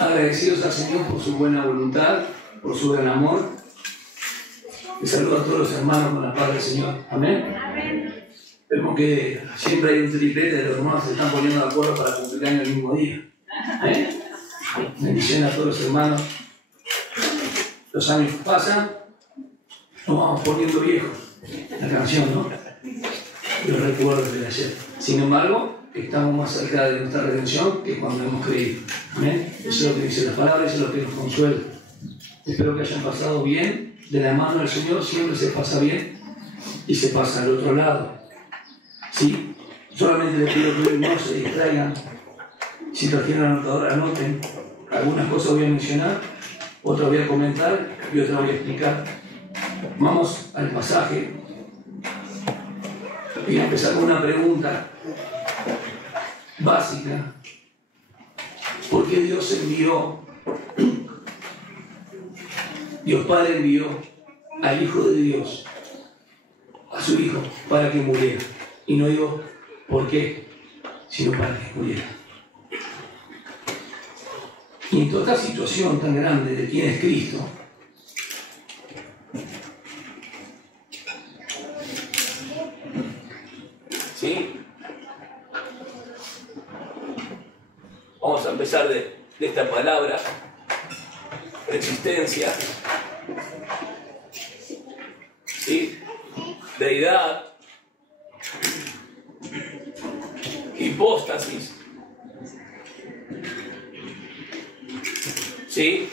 Agradecidos al Señor por su buena voluntad, por su gran amor. Les saludo a todos los hermanos con la paz del Señor. Amén. Vemos que siempre hay un triplete de los hermanos que se están poniendo de acuerdo para cumplir año el mismo día. Bendiciones a todos los hermanos. Los años pasan, nos vamos poniendo viejos. La canción, ¿no? Los recuerdos de ayer. Sin embargo, estamos más cerca de nuestra redención que cuando hemos creído. Amén. Eso es lo que dice la palabra, eso es lo que nos consuela. Espero que hayan pasado bien. De la mano del Señor siempre se pasa bien y se pasa al otro lado. ¿Sí? Solamente les pido que hoy no se distraigan. Si trajeron anotador, anoten. Algunas cosas voy a mencionar, otras voy a comentar y otras voy a explicar. Vamos al pasaje. Voy a empezar con una pregunta básica. ¿Por qué Dios envió, Dios Padre envió al Hijo de Dios, a su Hijo, para que muriera? Y no digo por qué, sino para que muriera. Y en toda esta situación tan grande de quién es Cristo, ¿sí? Vamos a empezar de esta palabra, existencia, ¿sí? Deidad, hipóstasis, ¿sí?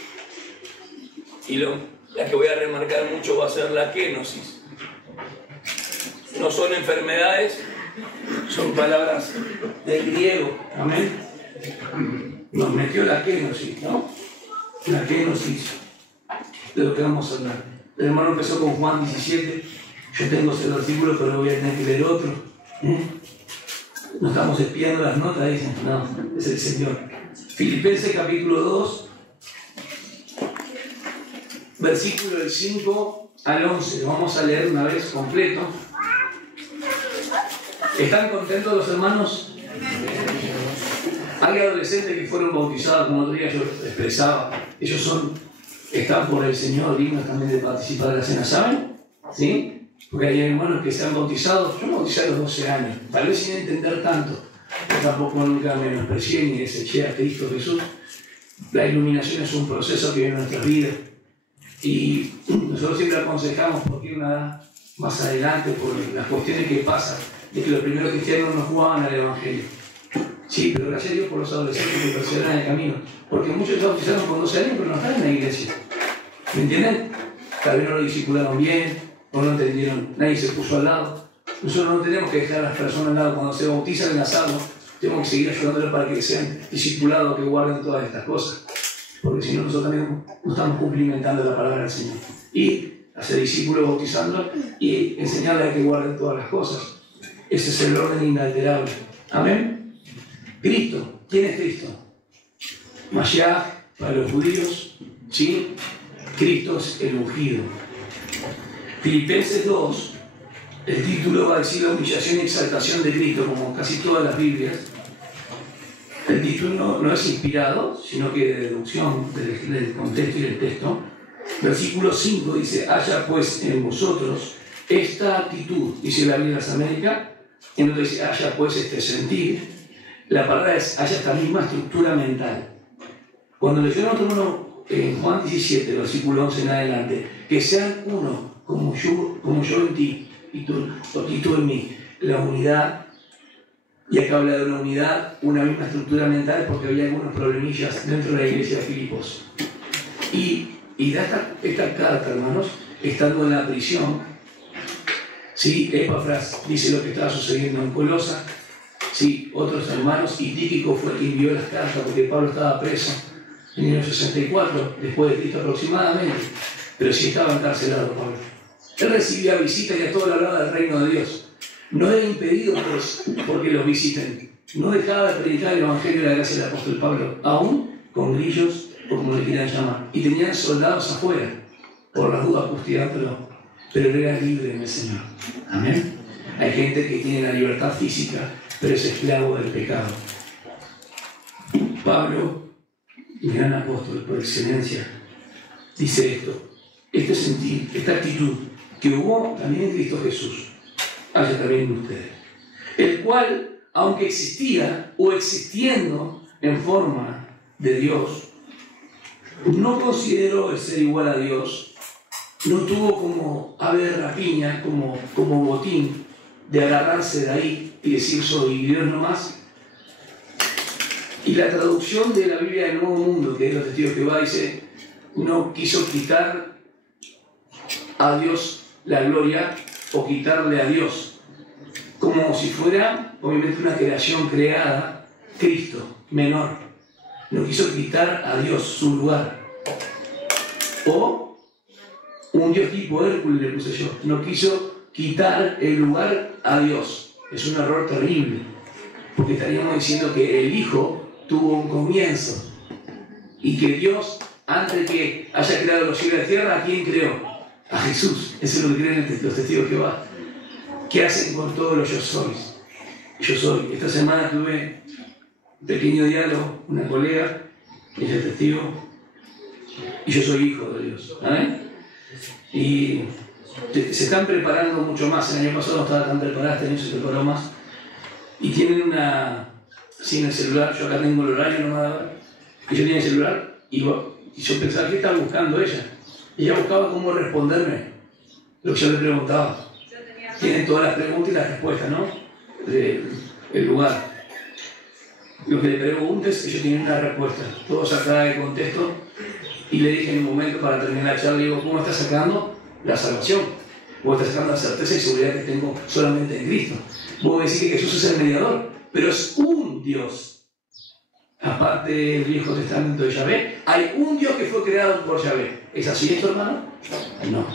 Y la que voy a remarcar mucho va a ser la kenosis. No son enfermedades, son palabras del griego. Amén. Nos metió la kenosis, ¿no? La kenosis, de lo que vamos a hablar. El hermano empezó con Juan 17. Yo tengo ese versículo, pero voy a tener que leer otro. No estamos espiando las notas, dicen. No, es el Señor. Filipenses capítulo 2, versículo del 5 al 11. Vamos a leer una vez completo. ¿Están contentos los hermanos? Hay adolescentes que fueron bautizados, como otro día yo expresaba. Ellos están por el Señor, dignos también de participar de la cena, ¿saben? ¿Sí? Porque hay hermanos que se han bautizado. Yo me bauticé a los 12 años, tal vez sin entender tanto. Yo tampoco nunca menosprecié ni deseché a Cristo Jesús. La iluminación es un proceso que viene en nuestras vidas. Y nosotros siempre aconsejamos, porque una edad más adelante, por las cuestiones que pasan, de que los primeros cristianos no jugaban al Evangelio. Sí, pero gracias a Dios por los adolescentes que perseveran en el camino. Porque muchos se bautizaron con 12 años, pero no están en la iglesia. ¿Me entienden? Tal vez no lo discipularon bien, o no entendieron, nadie se puso al lado. Nosotros no tenemos que dejar a las personas al lado. Cuando se bautizan en la salva, tenemos que seguir ayudándoles para que sean discipulados, que guarden todas estas cosas. Porque si no, nosotros también no estamos cumplimentando la palabra del Señor. Y hacer discípulos bautizando y enseñarles a que guarden todas las cosas. Ese es el orden inalterable. Amén. Cristo. ¿Quién es Cristo? Mashiach para los judíos. ¿Sí? Cristo es el ungido. Filipenses 2, el título va a decir la humillación y exaltación de Cristo, como casi todas las Biblias. El título no es inspirado, sino que de deducción del contexto y del texto. Versículo 5 dice: haya pues en vosotros esta actitud, dice la Biblia de las Américas, y no dice haya pues este sentir. La palabra es haya esta misma estructura mental. Cuando leyó otro uno en Juan 17, versículo 11 en adelante, que sean uno, como yo en ti y tú en mí, la unidad. Y acá habla de una unidad, una misma estructura mental, porque había algunos problemillas dentro de la iglesia de Filipos. Y da esta carta, hermanos, estando en la prisión. ¿Sí? Epafras dice lo que estaba sucediendo en Colosa. ¿Sí? Otros hermanos, y Tíquico fue quien envió las cartas, porque Pablo estaba preso en el año 64, después de Cristo aproximadamente, pero sí estaba encarcelado Pablo. Él recibía visitas y a todo le hablaba del reino de Dios. No era impedido porque los visiten. No dejaba de predicar el Evangelio de la gracia del apóstol Pablo, aún con grillos, o como le quieran llamar. Y tenían soldados afuera, por las dudas custigándolo, pero él era libre en el Señor. Amén. Hay gente que tiene la libertad física, pero es esclavo del pecado. Pablo mi gran apóstol por excelencia, dice esto: este sentir, esta actitud que hubo también en Cristo Jesús, haya también en ustedes, el cual, aunque existía o existiendo en forma de Dios, no consideró el ser igual a Dios, no tuvo como ave de rapiña, como botín, de agarrarse de ahí y decir soy Dios nomás. Y la traducción de la Biblia del Nuevo Mundo, que es los Testigos de Jehová, dice: no quiso quitar a Dios la gloria o quitarle a Dios, como si fuera obviamente una creación creada, Cristo, menor. No quiso quitar a Dios su lugar. O un Dios tipo Hércules le puse yo. No quiso quitar el lugar a Dios. Es un error terrible, porque estaríamos diciendo que el Hijo tuvo un comienzo y que Dios, antes que haya creado los cielos y la tierra, ¿a quién creó? A Jesús. Eso es lo que creen los testigos de Jehová. ¿Qué hacen con todos los yo sois? Yo soy. Esta semana tuve un pequeño diálogo, una colega, ella es testigo, y yo soy hijo de Dios. ¿Amén? Y se están preparando mucho más. El año pasado no estaba tan preparada, este año se preparó más. Y tienen una... sin el celular, yo acá tengo el horario nomás, y yo tenía el celular y yo pensaba, ¿qué estaba buscando ella? Y ella buscaba cómo responderme lo que yo le preguntaba. Tienen todas las preguntas y las respuestas, ¿no? El lugar. Lo que le preguntes, ellos tienen una respuesta. Todo sacada de contexto. Y le dije en un momento, para terminar la charla, le digo, ¿cómo estás sacando la salvación? Vos estás sacando la certeza y seguridad que tengo solamente en Cristo. Vos me decís que Jesús es el mediador, pero es un Dios. Aparte del Viejo Testamento de Yahvé, hay un Dios que fue creado por Yahvé. ¿Es así esto, hermano? No.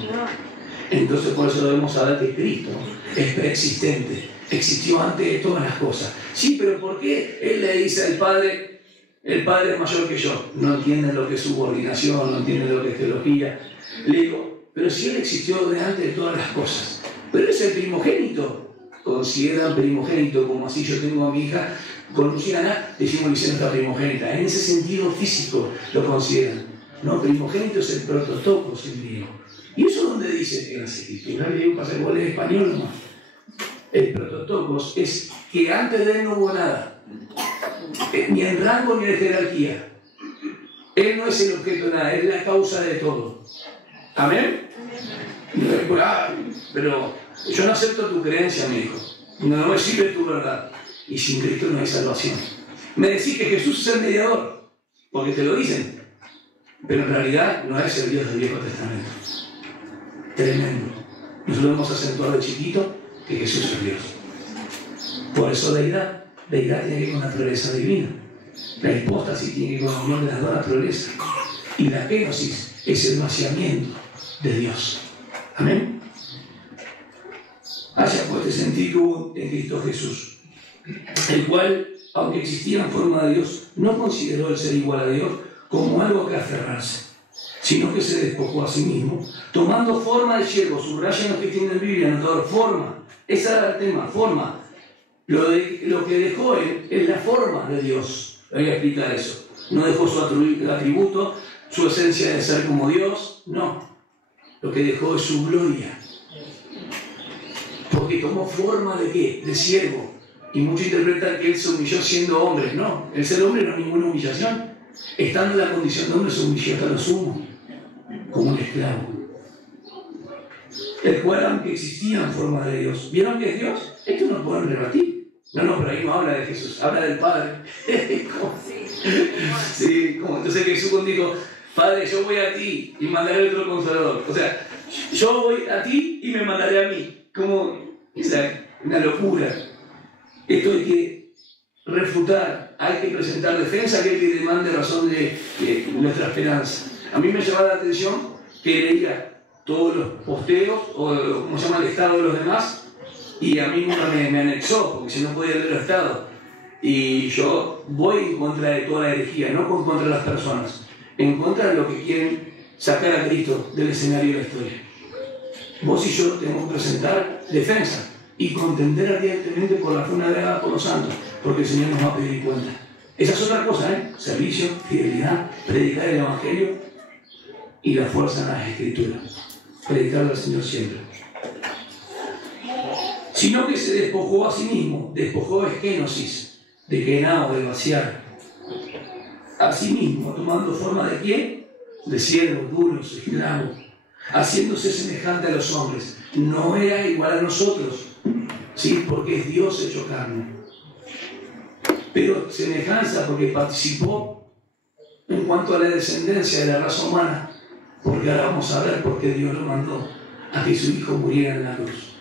Entonces por eso debemos saber que Cristo es preexistente, existió antes de todas las cosas. Sí, pero ¿por qué Él le dice al Padre, el Padre es mayor que yo? No entiende lo que es subordinación, no entiende lo que es teología. Le digo, pero si Él existió de antes de todas las cosas, pero es el primogénito. Consideran primogénito, como así yo tengo a mi hija con Luciana, decimos Luciana está primogénita. En ese sentido físico lo consideran. No, primogénito es el prototocos en griego. ¿Y eso dónde dice en las escrituras? Le digo, pasa igual en español nomás. El prototocos es que antes de él no hubo nada, ni en rango ni en jerarquía. Él no es el objeto de nada, es la causa de todo. ¿Amén? Pero yo no acepto tu creencia, me dijo. No me sirve tu verdad. Y sin Cristo no hay salvación. Me decís que Jesús es el mediador, porque te lo dicen. Pero en realidad no es el Dios del Viejo Testamento. Tremendo. Nosotros hemos acentuado de chiquito que Jesús es Dios. Por eso deidad tiene que ver con la naturaleza divina. La hipóstasis tiene que ver con la unión de las dos naturalezas. Y la kenosis es el vaciamiento de Dios. Amén. Haya pues este sentido en Cristo Jesús, el cual, aunque existía en forma de Dios, no consideró el ser igual a Dios como algo que aferrarse, sino que se despojó a sí mismo, tomando forma de siervo. Subrayen los que tienen Biblia, anotador, forma. Ese era el tema, forma. Lo que dejó él es la forma de Dios. Voy a explicar eso. No dejó su atributo, su esencia de ser como Dios, no. Lo que dejó es su gloria. Porque tomó forma de ¿qué? De siervo. Y muchos interpretan que él se humilló siendo hombre. No, el ser hombre no es ninguna humillación. Estando en la condición de hombre se humilló hasta lo sumo, como un esclavo. El cual, aunque existía en forma de Dios, ¿vieron que es Dios? Esto no lo pueden rebatir. No, pero ahí no habla de Jesús, habla del Padre. Sí, como entonces Jesús dijo, Padre, yo voy a ti y mandaré otro consolador. O sea, yo voy a ti y me mandaré a mí. Como una locura. Esto hay que refutar, hay que presentar defensa a aquel que demande razón de nuestra esperanza. A mí me llamaba la atención que leía todos los posteos, o como se llama el estado de los demás, y a mí nunca me anexó, porque si no podía leer el estado. Y yo voy en contra de toda la herejía, no en contra de las personas, en contra de lo que quieren sacar a Cristo del escenario de la historia. Vos y yo tenemos que presentar defensa y contender ardientemente por la fe agregada por los santos, porque el Señor nos va a pedir cuenta. Esa es otra cosa, ¿eh? Servicio, fidelidad, predicar el Evangelio y la fuerza en las Escrituras. Predicar al Señor siempre. Sino que se despojó a sí mismo, despojó de esquenosis, de quenao, de vaciar. A sí mismo, tomando forma de quién? De siervos, duros, esclavos, haciéndose semejante a los hombres. No era igual a nosotros, ¿sí? Porque es Dios hecho carne. Pero semejanza porque participó en cuanto a la descendencia de la raza humana, porque ahora vamos a ver por qué Dios lo mandó a que su Hijo muriera en la cruz.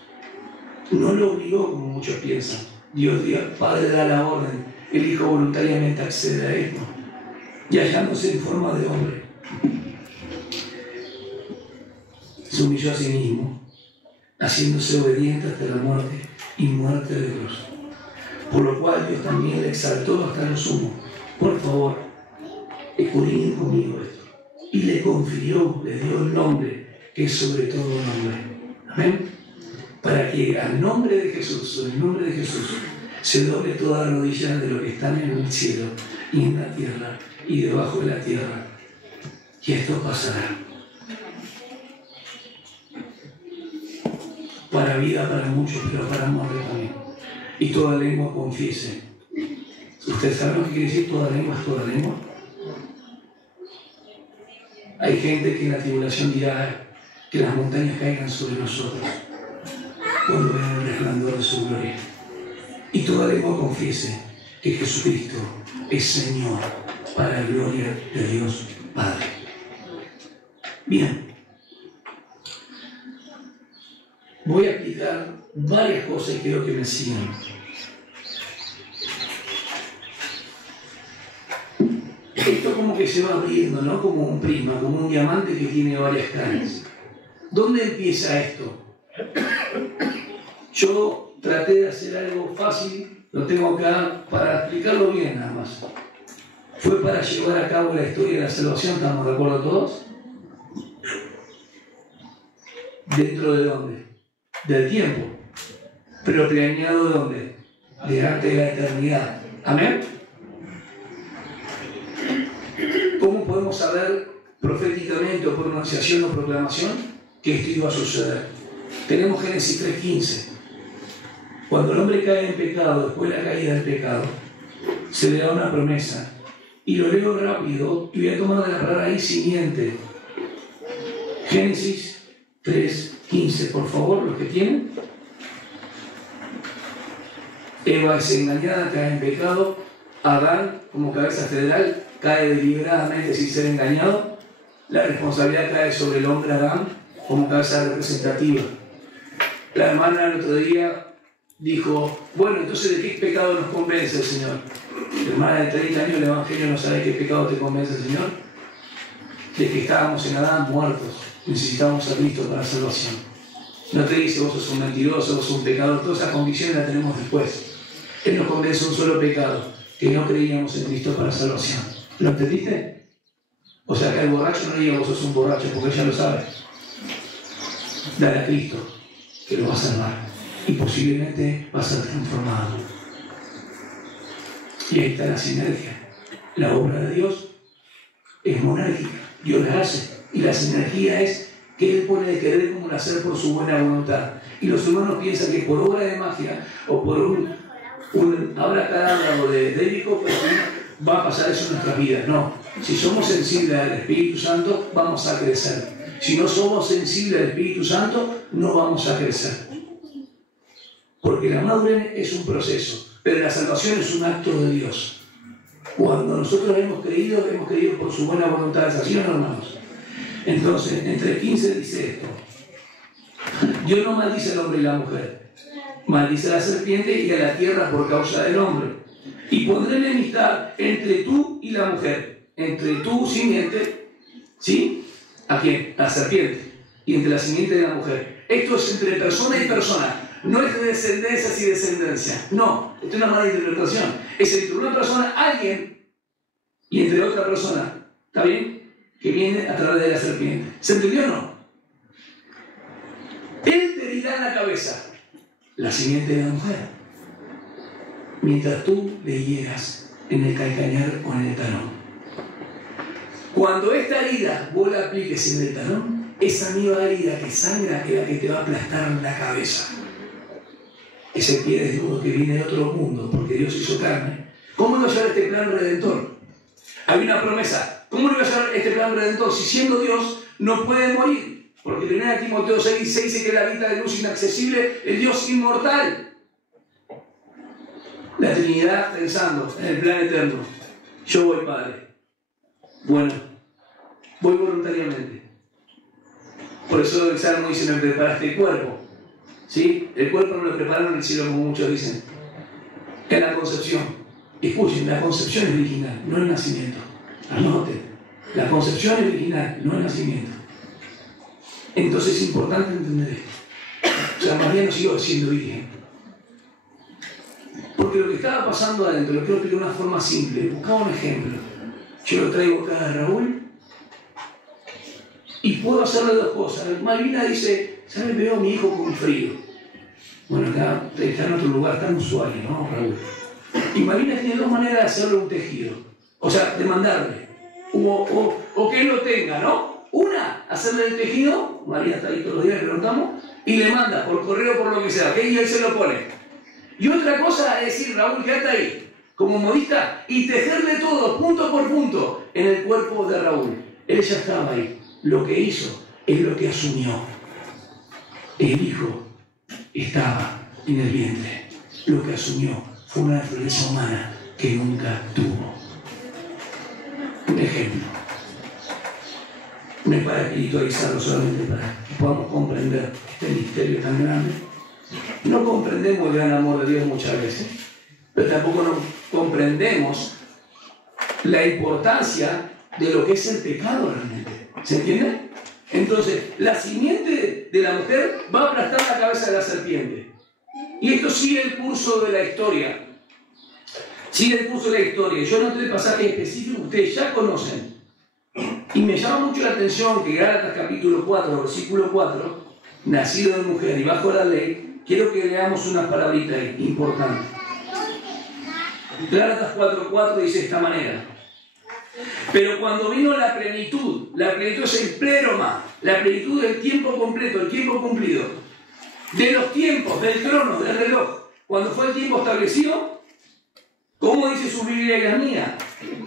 No lo obligó como muchos piensan. Dios, Padre da la orden, el Hijo voluntariamente accede a esto, y hallándose en forma de hombre, se humilló a sí mismo, haciéndose obediente hasta la muerte y muerte de cruz. Por lo cual Dios también le exaltó hasta lo sumo. Por favor, escudriñen conmigo esto. Y le confirió, le dio el nombre que es sobre todo nombre. Amén. Para que al nombre de Jesús, o el nombre de Jesús, se doble toda la rodilla de los que están en el cielo y en la tierra y debajo de la tierra. Y esto pasará. Para vida para muchos, pero para muerte también. Y toda lengua confiese. ¿Ustedes saben lo que quiere decir toda lengua? ¿Es toda lengua? Hay gente que en la tribulación dirá que las montañas caigan sobre nosotros cuando vean el resplandor de su gloria. Y toda lengua confiese que Jesucristo es Señor para la gloria de Dios Padre. Bien. Voy a explicar varias cosas y quiero que me sigan. Esto como que se va abriendo, ¿no? Como un prisma, como un diamante que tiene varias caras. ¿Dónde empieza esto? Yo traté de hacer algo fácil, lo tengo acá para explicarlo bien nada más. Fue para llevar a cabo la historia de la salvación, ¿estamos de acuerdo todos? ¿Dentro de dónde? Del tiempo, pero planeado de dónde? Delante de la eternidad. ¿Amén? ¿Cómo podemos saber proféticamente o por pronunciación o proclamación que esto iba a suceder? Tenemos Génesis 3:15. Cuando el hombre cae en pecado, después de la caída del pecado, se le da una promesa. Y lo leo rápido y voy a tomar de la palabra ahí siguiente. Génesis 3:15, por favor, los que tienen. Eva es engañada, cae en pecado. Adán, como cabeza federal, cae deliberadamente sin ser engañado. La responsabilidad cae sobre el hombre Adán como cabeza representativa. La hermana el otro día dijo, bueno, entonces ¿de qué pecado nos convence el Señor? La hermana de 30 años, el Evangelio no sabe qué pecado te convence el Señor. De que estábamos en Adán muertos. Necesitamos a Cristo para la salvación. No te dice vos sos un mentiroso, vos sos un pecador, todas esas convicciones las tenemos después. Él nos convence un solo pecado, que no creíamos en Cristo para la salvación. ¿Lo entendiste? O sea que el borracho no diga vos sos un borracho, porque ella lo sabe. Dale a Cristo, que lo va a salvar. Y posiblemente va a ser transformado. Y ahí está la sinergia. La obra de Dios es monárquica. Dios la hace. Y la sinergia es que Él pone el querer como el hacer por su buena voluntad. Y los humanos piensan que por obra de magia o por un abracadabra o de David va a pasar eso en nuestras vidas. No. Si somos sensibles al Espíritu Santo, vamos a crecer. Si no somos sensibles al Espíritu Santo, no vamos a crecer. Porque la madurez es un proceso, pero la salvación es un acto de Dios. Cuando nosotros hemos creído por su buena voluntad. ¿Es así o no, hermanos? Entonces, entre 15 dice esto. Dios no maldice al hombre y la mujer. Maldice a la serpiente y a la tierra por causa del hombre. Y pondré enemistad entre tú y la mujer. Entre tu simiente, ¿sí? ¿A quién? A la serpiente. Y entre la simiente de la mujer. Esto es entre persona y persona. No es de descendencias y descendencia. No, esto es una mala interpretación. Es entre una persona, alguien, y entre otra persona. ¿Está bien? Que viene a través de la serpiente. ¿Se entendió o no? Él te dirá en la cabeza, la simiente de la mujer, mientras tú le hieras en el calcañar o en el talón. Cuando esta herida vos la apliques en el talón, esa misma herida que sangra es la que te va a aplastar la cabeza. Ese pie desnudo que viene de otro mundo, porque Dios hizo carne. ¿Cómo iba a llevar este plan redentor? Hay una promesa. ¿Cómo no iba a llevar este plan redentor? Si siendo Dios no puede morir. Porque 1 Timoteo 6:16 dice que la vida de luz inaccesible, el Dios inmortal. La Trinidad pensando en el plan eterno. Yo voy, Padre. Bueno, voy voluntariamente. Por eso el Salmo dice, me preparaste el cuerpo. ¿Sí? El cuerpo no lo prepararon en el cielo, como muchos dicen. En la concepción. Escuchen, la concepción es virginal, no el nacimiento. Anoten. La concepción es virginal, no el nacimiento. Entonces es importante entender esto. O sea, María no siguió siendo virgen. Porque lo que estaba pasando adentro, lo quiero explicar de una forma simple. Buscaba un ejemplo. Yo lo traigo acá a Raúl y puedo hacerle dos cosas. Malvina dice, ¿sabes? Veo a mi hijo con frío. Bueno, acá está en otro lugar, está en Ushuaia, ¿no, Raúl? Y Malvina tiene dos maneras de hacerle un tejido. O sea, de mandarle. O que él lo tenga, ¿no? Una, hacerle el tejido, María está ahí todos los días, le preguntamos, y le manda por correo, por lo que sea, ¿okay? Y él se lo pone. Y otra cosa es decir, Raúl, quédate ahí, como modista, y tejerle todo, punto por punto, en el cuerpo de Raúl. Él ya estaba ahí. Lo que hizo es lo que asumió. El hijo estaba en el vientre. Lo que asumió fue una naturaleza humana que nunca tuvo. Un ejemplo. No es para espiritualizarlo, solamente para que podamos comprender este misterio tan grande. No comprendemos el gran amor de Dios muchas veces, pero tampoco no comprendemos la importancia de lo que es el pecado realmente. ¿Se entiende? Entonces, la simiente de la mujer va a aplastar la cabeza de la serpiente. Y esto sigue el curso de la historia. Sigue el curso de la historia. Yo noté el pasaje específico que ustedes ya conocen. Y me llama mucho la atención que Gálatas capítulo 4, versículo 4, nacido de mujer y bajo la ley, quiero que leamos unas palabritas importantes. Gálatas 4:4 dice de esta manera. Pero cuando vino la plenitud es el pleroma, la plenitud del tiempo completo, el tiempo cumplido, de los tiempos, del crono, del reloj, cuando fue el tiempo establecido, ¿cómo dice su Biblia y la mía?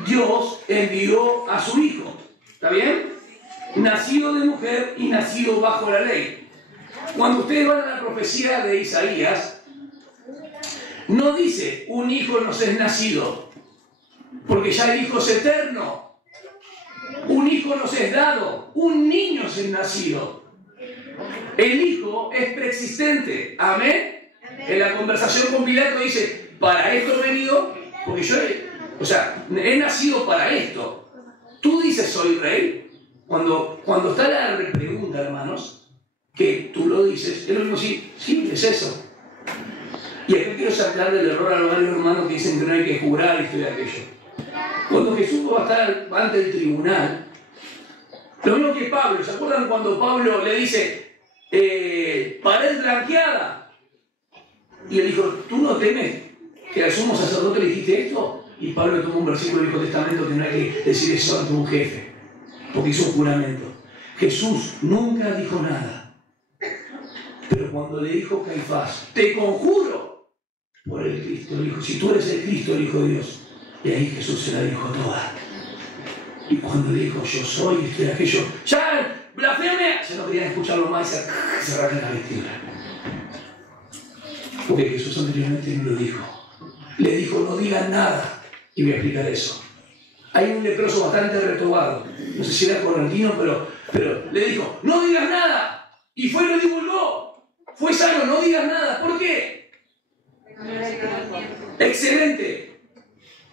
Dios envió a su Hijo, ¿está bien? Nacido de mujer y nacido bajo la ley. Cuando ustedes van a la profecía de Isaías, no dice un hijo nos es nacido, porque ya el hijo es eterno. Un hijo nos es dado, un niño es nacido. El hijo es preexistente. ¿Amén? En la conversación con Pilato dice, para esto he venido, porque yo he nacido para esto. Tú dices soy rey. Cuando está la pregunta, hermanos, que tú lo dices, es lo mismo decir, sí, es eso. Y aquí quiero sacar del error a los varios hermanos que dicen que no hay que jurar esto y aquello. Cuando Jesús va a estar ante el tribunal, lo mismo que Pablo, ¿se acuerdan cuando Pablo le dice, pared blanqueada? Y él dijo, ¿tú no temes que al sumo sacerdote le dijiste esto? Y Pablo tomó un versículo del Viejo Testamento que no hay que decir eso ante un jefe, porque hizo un juramento. Jesús nunca dijo nada. Pero cuando le dijo Caifás, te conjuro por el Cristo, dijo, si tú eres el Cristo, el Hijo de Dios. Y ahí Jesús se la dijo toda. Y cuando dijo, yo soy esto y aquello, ¡ya! ¡Blasfemia! Se no querían escucharlo más y se arrancan la vestidura. Porque Jesús anteriormente no lo dijo. Le dijo, no digan nada. Y voy a explicar eso. Hay un leproso bastante retobado. No sé si era correntino, pero le dijo, no digas nada. Y fue y lo divulgó. Fue sano, no digas nada. ¿Por qué? Excelente.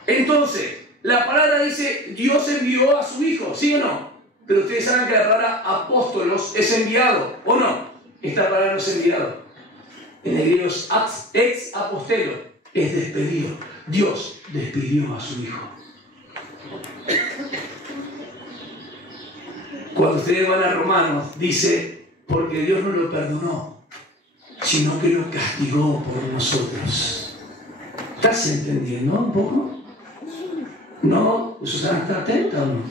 Entonces, la palabra dice, Dios envió a su Hijo, ¿sí o no? Pero ustedes saben que la palabra apóstolos es enviado, ¿o no? Esta palabra no es enviado. En el griego es ex apostelo, es despedido. Dios despidió a su Hijo. Cuando ustedes van a Romanos, dice, porque Dios no lo perdonó, sino que lo castigó por nosotros. ¿Estás entendiendo un poco? No, ¿Susana está atenta o no?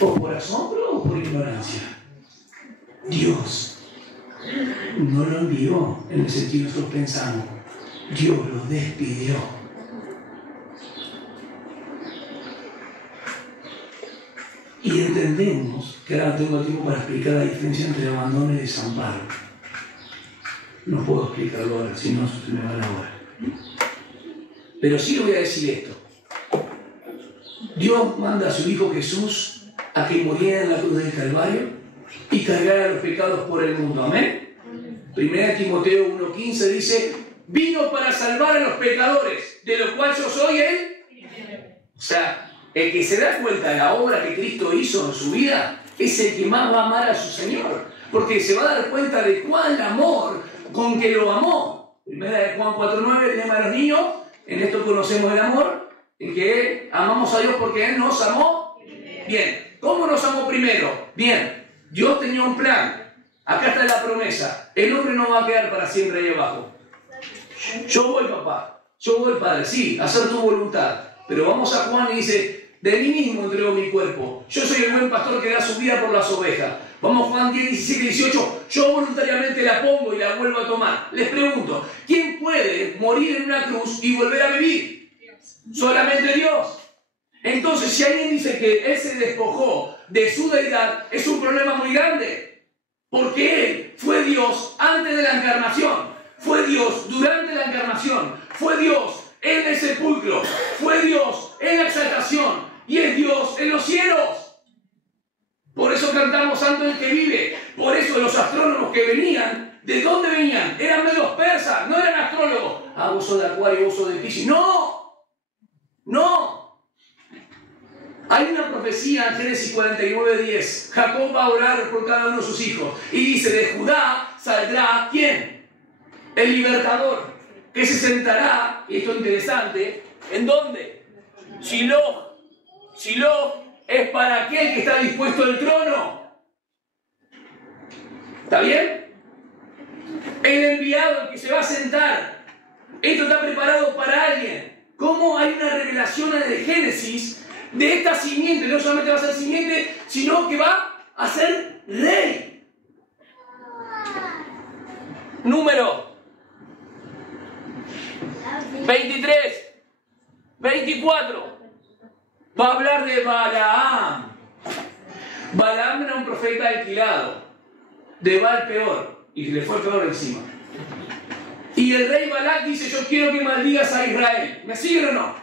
¿O por asombro o por ignorancia? Dios no lo envió en el sentido que nosotros pensamos. Dios lo despidió. Y entendemos que ahora no tengo tiempo para explicar la diferencia entre abandono y desamparo. No puedo explicarlo ahora, si no se me va la hora. Pero sí le voy a decir esto. Dios manda a su Hijo Jesús a que muriera en la cruz del Calvario y cargara los pecados por el mundo. ¿Amén? 1 Timoteo 1:15 dice, vino para salvar a los pecadores, de lo cual yo soy él. O sea, el que se da cuenta de la obra que Cristo hizo en su vida es el que más va a amar a su Señor, porque se va a dar cuenta de cuál amor con que lo amó. 1 Juan 4:9, el lema de los niños, en esto conocemos el amor, en que amamos a Dios porque Él nos amó bien. ¿Cómo nos amó primero? Bien, Dios tenía un plan. Acá está la promesa. El hombre no va a quedar para siempre ahí abajo. Yo voy, papá. Yo voy, padre. Sí, a hacer tu voluntad. Pero vamos a Juan y dice, de mí mismo entrego mi cuerpo. Yo soy el buen pastor que da su vida por las ovejas. Vamos Juan 10, 17, 18. Yo voluntariamente la pongo y la vuelvo a tomar. Les pregunto, ¿quién puede morir en una cruz y volver a vivir? Solamente Dios. Entonces, si alguien dice que Él se despojó de su deidad, es un problema muy grande. Porque Él fue Dios antes de la encarnación, fue Dios durante la encarnación, fue Dios en el sepulcro, fue Dios en la exaltación y es Dios en los cielos. Por eso cantamos Santo el que vive. Por eso los astrólogos que venían, ¿de dónde venían? Eran medios persas, no eran astrólogos. Ah, vos sos de Acuario, vos sos de Piscis. ¡No! ¡No! Hay una profecía en Génesis 49:10. Jacob va a orar por cada uno de sus hijos. Y dice, de Judá saldrá, ¿quién? El libertador, que se sentará, y esto es interesante, ¿en dónde? Shiloh. Shiloh es para aquel que está dispuesto al trono. ¿Está bien? El enviado, el que se va a sentar. Esto está preparado para alguien. ¿Cómo hay una revelación en el Génesis de esta simiente? No solamente va a ser simiente, sino que va a ser rey. Número 23, 24. Va a hablar de Balaam. Balaam era un profeta alquilado. De Baal peor. Y le fue peor encima. Y el rey Balac dice, yo quiero que maldigas a Israel. ¿Me siguen o no?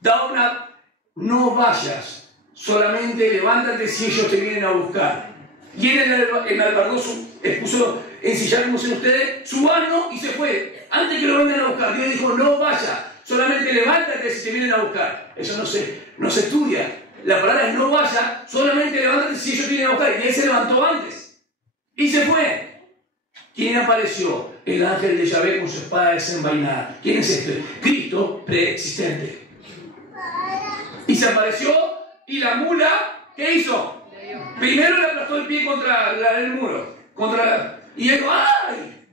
Da una... No vayas. Solamente levántate si ellos te vienen a buscar. Y él enalbardó puso ensillaron en ustedes su asno y se fue. Antes que lo vengan a buscar. Dios dijo, no vayas. Solamente levántate si te vienen a buscar. Eso no se estudia. La palabra es no vaya, solamente levántate si ellos te vienen a buscar. Y él se levantó antes. Y se fue. ¿Quién apareció? El ángel de Yahvé con su espada desenvainada. ¿Quién es este? Cristo preexistente. Y se apareció y la mula, ¿qué hizo? Primero le aplastó el pie contra el muro. Y dijo, ¡ay!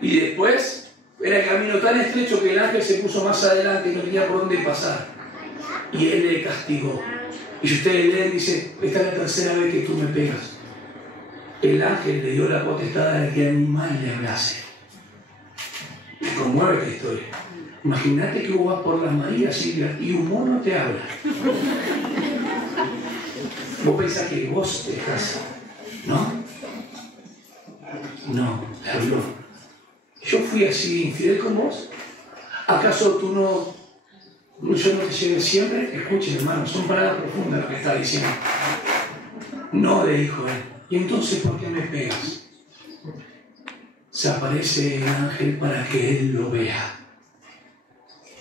Y después era el camino tan estrecho que el ángel se puso más adelante y no tenía por dónde pasar. Y él le castigó. Y si ustedes leen, dice, esta es la tercera vez que tú me pegas. El ángel le dio la potestad de que animal le hablase. Me conmueve esta historia. Imagínate que vos vas por las Marías y un mono te habla. Vos pensás que vos te estás, ¿no? No, te habló. Yo fui así infiel con vos. ¿Acaso tú yo no te llevé siempre? Escuchen, hermano, son palabras profundas lo que está diciendo. No, le dijo él. ¿Y entonces por qué me pegas? Se aparece el ángel para que él lo vea.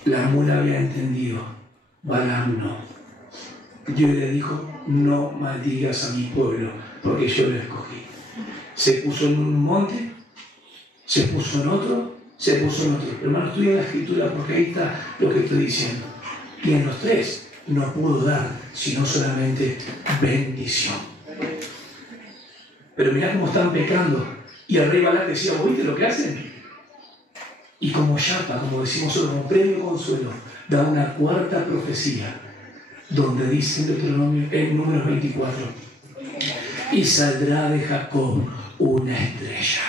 La mula había entendido, Balaam no. Dios le dijo, no maldigas a mi pueblo, porque yo lo escogí. Se puso en un monte, se puso en otro, se puso en otro. Pero hermano, estudia la escritura porque ahí está lo que estoy diciendo. Y en los tres no pudo dar, sino solamente bendición. Pero mirá cómo están pecando. Y el rey Balac decía, ¿viste lo que hacen? Y como yapa, como decimos nosotros, como premio consuelo, da una cuarta profecía, donde dice en Números 24, y saldrá de Jacob una estrella.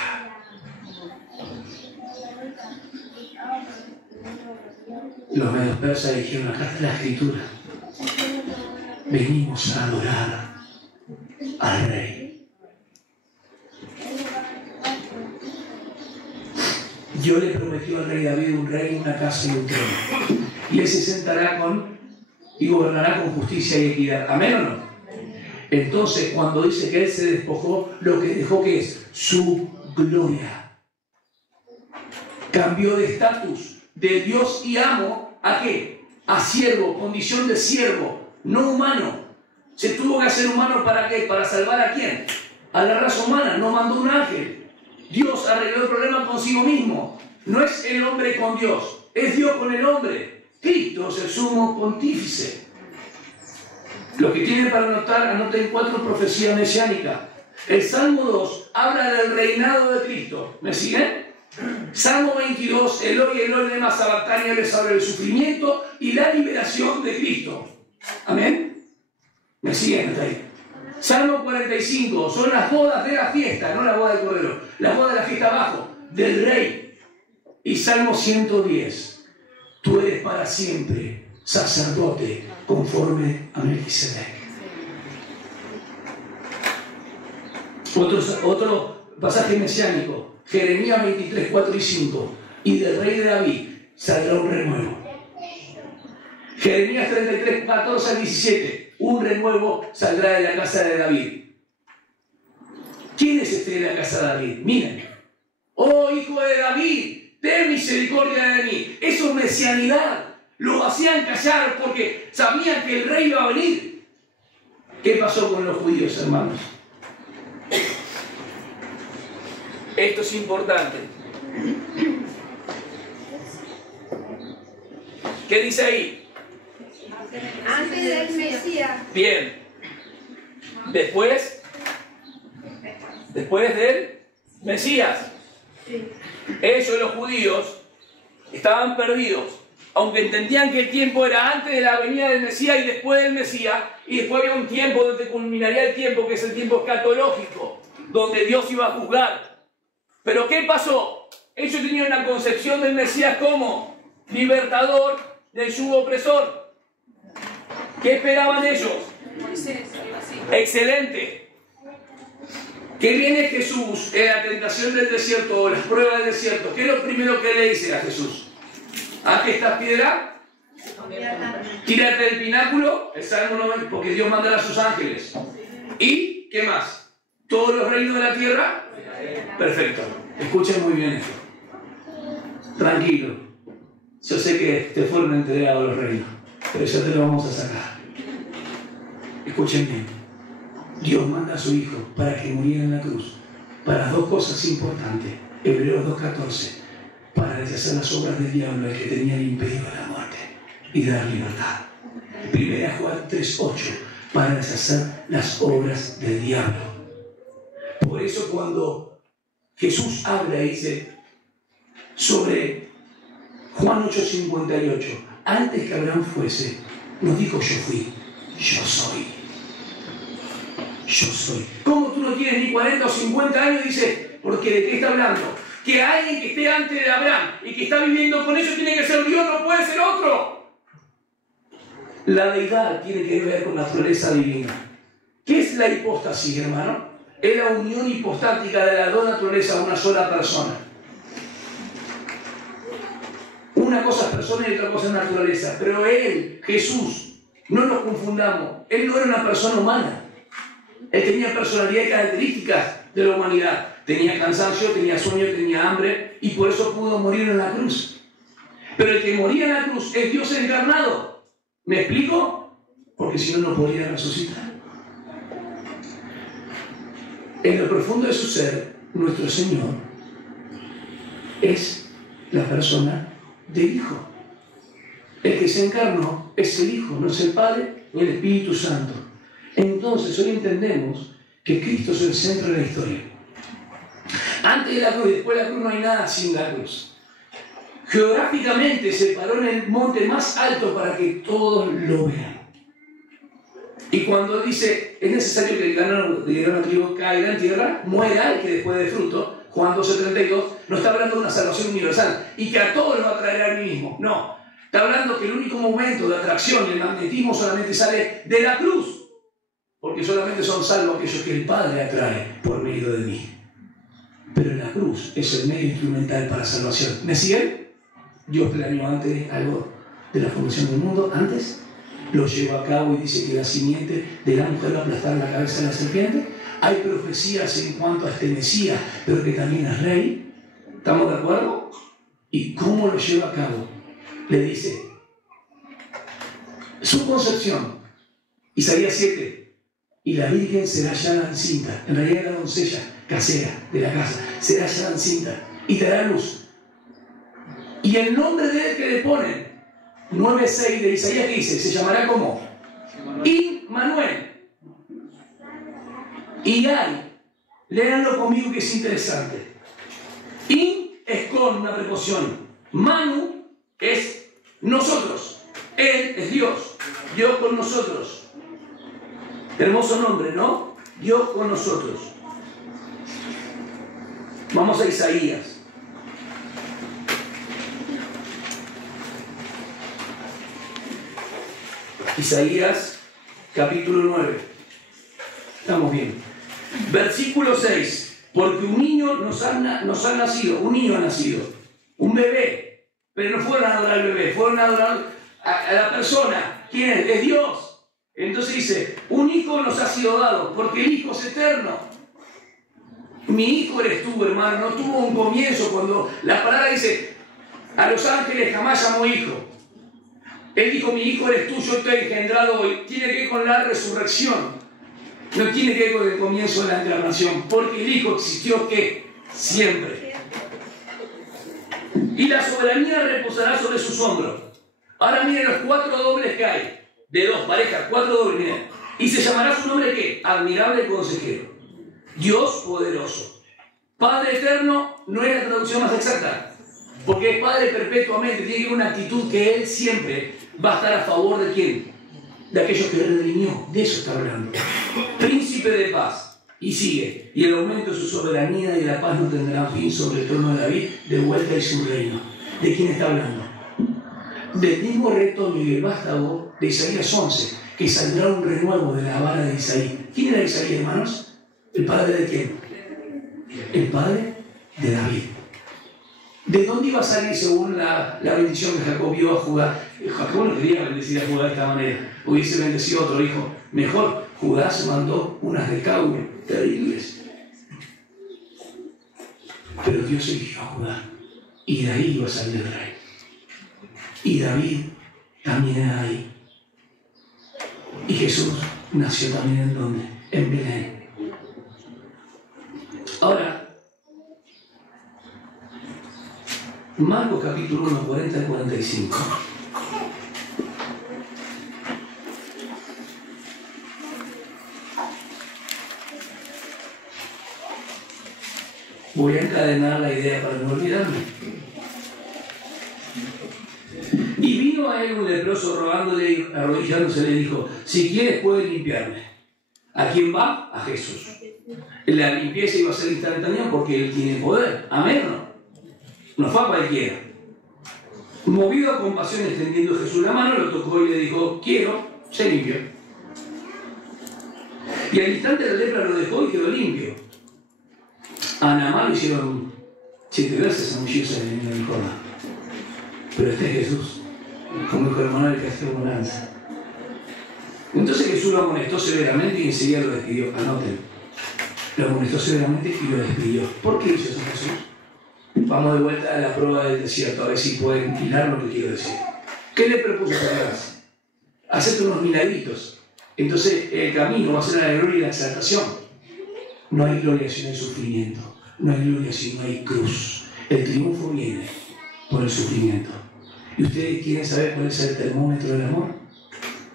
Los medios persas dijeron, acá está la escritura, venimos a adorar al rey. Dios le prometió al rey David un reino, una casa y un trono, y él se sentará y gobernará con justicia y equidad. ¿Amén o no? Entonces, cuando dice que él se despojó, lo que dejó que es su gloria. Cambió de estatus, de Dios y amo, ¿a qué? A siervo, condición de siervo, no humano. Se tuvo que hacer humano ¿para qué? ¿Para salvar a quién? A la raza humana, no mandó un ángel. Dios arregló el problema consigo mismo. No es el hombre con Dios, es Dios con el hombre. Cristo es el sumo pontífice. Lo que tienen para anotar, anoten 4 profecías mesiánicas. El Salmo 2 habla del reinado de Cristo. ¿Me siguen? Salmo 22, Eloi, Eloi, lema sabactani, habla sobre el sufrimiento y la liberación de Cristo. ¿Amén? ¿Me siguen hasta ahí? Salmo 45, son las bodas de la fiesta, no la boda del Cordero, las bodas de la fiesta abajo, del Rey. Y Salmo 110, tú eres para siempre sacerdote conforme a Melquisedec. Otro pasaje mesiánico, Jeremías 23, 4 y 5, y del rey de David saldrá un renuevo. Jeremías 33, 14 al 17, un renuevo saldrá de la casa de David. ¿Quién es este de la casa de David? Miren, oh hijo de David, ten misericordia de mí. Eso es mesianidad. Lo hacían callar porque sabían que el rey iba a venir. ¿Qué pasó con los judíos, hermanos? Esto es importante. ¿Qué dice ahí? Antes del Mesías. Bien. Después del Mesías. Sí. Ellos, los judíos, estaban perdidos. Aunque entendían que el tiempo era antes de la venida del Mesías y después del Mesías, y después había un tiempo donde culminaría el tiempo, que es el tiempo escatológico, donde Dios iba a juzgar. Pero ¿qué pasó? Ellos tenían una concepción del Mesías como libertador del yugo opresor. ¿Qué esperaban ellos? Excelente. Que viene Jesús en la tentación del desierto o las pruebas del desierto. ¿Qué es lo primero que le dice a Jesús? ¿A qué esta piedra? Tírate del pináculo, el Salmo 90, porque Dios mandará a sus ángeles. ¿Y qué más? ¿Todos los reinos de la tierra? Perfecto. Escuchen muy bien esto. Tranquilo. Yo sé que te fueron entregados los reinos, pero ya te lo vamos a sacar. Escuchen bien. Dios manda a su Hijo para que muriera en la cruz. Para 2 cosas importantes. Hebreos 2:14. Para deshacer las obras del diablo, el que tenía el imperio de la muerte y dar libertad. 1 Juan 3:8. Para deshacer las obras del diablo. Por eso cuando Jesús habla y dice sobre Juan 8:58, antes que Abraham fuese, nos dijo yo fui, yo soy. Yo soy. ¿Cómo tú no tienes ni 40 o 50 años? Dice, porque ¿de qué está hablando? Que alguien que esté antes de Abraham y que está viviendo con ellos tiene que ser Dios, no puede ser otro. La deidad tiene que ver con la naturaleza divina. ¿Qué es la hipóstasis, hermano? Es la unión hipostática de las 2 naturalezas a una sola persona. Una cosa es persona y otra cosa es naturaleza. Pero Él, Jesús, no nos confundamos, Él no era una persona humana. Él tenía personalidad y características de la humanidad. Tenía cansancio, tenía sueño, tenía hambre y por eso pudo morir en la cruz. Pero el que moría en la cruz es Dios encarnado. ¿Me explico? Porque si no, no podría resucitar. En lo profundo de su ser, nuestro Señor es la persona del Hijo. El que se encarnó es el Hijo, no es el Padre ni el Espíritu Santo. Entonces hoy entendemos que Cristo es el centro de la historia. Antes de la cruz y después de la cruz no hay nada sin la cruz. geográficamente se paró en el monte más alto para que todos lo vean. Y cuando dice, es necesario que el grano de trigo caiga en tierra, muera y que después dé fruto, Juan 12:32, no está hablando de una salvación universal y que a todos los va a traer a mí mismo. No, está hablando que el único momento de atracción y el magnetismo solamente sale de la cruz, porque solamente son salvos aquellos que el Padre atrae por medio de mí. Pero la cruz es el medio instrumental para salvación. ¿Me siguen? Dios planeó antes algo de la fundación del mundo, antes lo lleva a cabo y dice que la simiente de la mujer va a aplastar la cabeza de la serpiente. Hay profecías en cuanto a este Mesías, pero que también es rey. ¿Estamos de acuerdo? ¿Y cómo lo lleva a cabo? Le dice, su concepción, Isaías 7, y la Virgen será hallada encinta, en realidad la doncella casera de la casa, será hallada encinta y dará luz. Y el nombre de él que le ponen, 9:6 de Isaías, que dice, se llamará como Immanuel. Y hay, léanlo conmigo que es interesante. In es con una preposición, Manu es nosotros, Él es Dios, Dios con nosotros. Hermoso nombre, ¿no? Dios con nosotros. Vamos a Isaías. Isaías, capítulo 9. Estamos bien. Versículo 6. Porque un niño nos ha nacido, un niño ha nacido, un bebé. Pero no fueron a adorar al bebé, fueron a adorar a la persona. ¿Quién es? Es Dios. Entonces dice, un hijo nos ha sido dado, porque el hijo es eterno. Mi hijo eres tú, hermano. No tuvo un comienzo cuando la palabra dice, a los ángeles jamás llamó hijo. Él dijo, mi hijo eres tú, yo te he engendrado hoy. Tiene que ver con la resurrección. No tiene que ver con el comienzo de la encarnación. Porque el hijo existió, ¿qué? Siempre. Y la soberanía reposará sobre sus hombros. Ahora miren los 4 dobles que hay. De 2 parejas, 4 dobles, miren. Y se llamará su nombre, ¿qué? Admirable consejero. Dios poderoso. Padre eterno no es la traducción más exacta. Porque es Padre perpetuamente. Tiene que tener una actitud que Él siempre va a estar a favor de ¿quién? De aquellos que redimió. De eso está hablando. Príncipe de paz. Y sigue. Y el aumento de su soberanía y de la paz no tendrá fin sobre el trono de David, de vuelta en su reino. ¿De quién está hablando? Del mismo retoño y el vástago de Isaías 11, que saldrá un renuevo de la vara de Isaías. ¿Quién era Isaías, hermanos? ¿El padre de quién? El padre de David. ¿De dónde iba a salir según la bendición que Jacob vio a Judá? Jacob no quería bendecir a Judá de esta manera. Hubiese bendecido a otro hijo. Mejor, Judá se mandó unas de caule terribles. Pero Dios eligió a Judá. Y de ahí iba a salir el rey. Y David también era ahí. Y Jesús nació también ¿en dónde? En Belén. Ahora, Marcos capítulo 1, 40 y 45. Voy a encadenar la idea para no olvidarme. Y vino a él un leproso rogándole y arrodillándose le dijo, si quieres puedes limpiarme. ¿A quién va? A Jesús. La limpieza iba a ser instantánea porque Él tiene poder. Amén, ¿no? No fue a cualquiera. Movido a compasión, extendiendo Jesús la mano, lo tocó y le dijo, quiero, se limpió. Y al instante la lepra lo dejó y quedó limpio. A Naamán le hicieron 7 veces zambullirse en el Jordán. Pero este es Jesús, como dijo el hermano del castigo con lanza. Entonces Jesús lo amonestó severamente y enseguida lo despidió. Anoten. Lo amonestó severamente y lo despidió. ¿Por qué hizo eso Jesús? Vamos de vuelta a la prueba del desierto, a ver si pueden hilar lo que quiero decir. ¿Qué le propuso Satanás? Hacerte unos milagritos. Entonces el camino va a ser la gloria y la exaltación. No hay gloria si no hay sufrimiento. No hay gloria si no hay cruz. El triunfo viene por el sufrimiento. ¿Y ustedes quieren saber cuál es el termómetro del amor?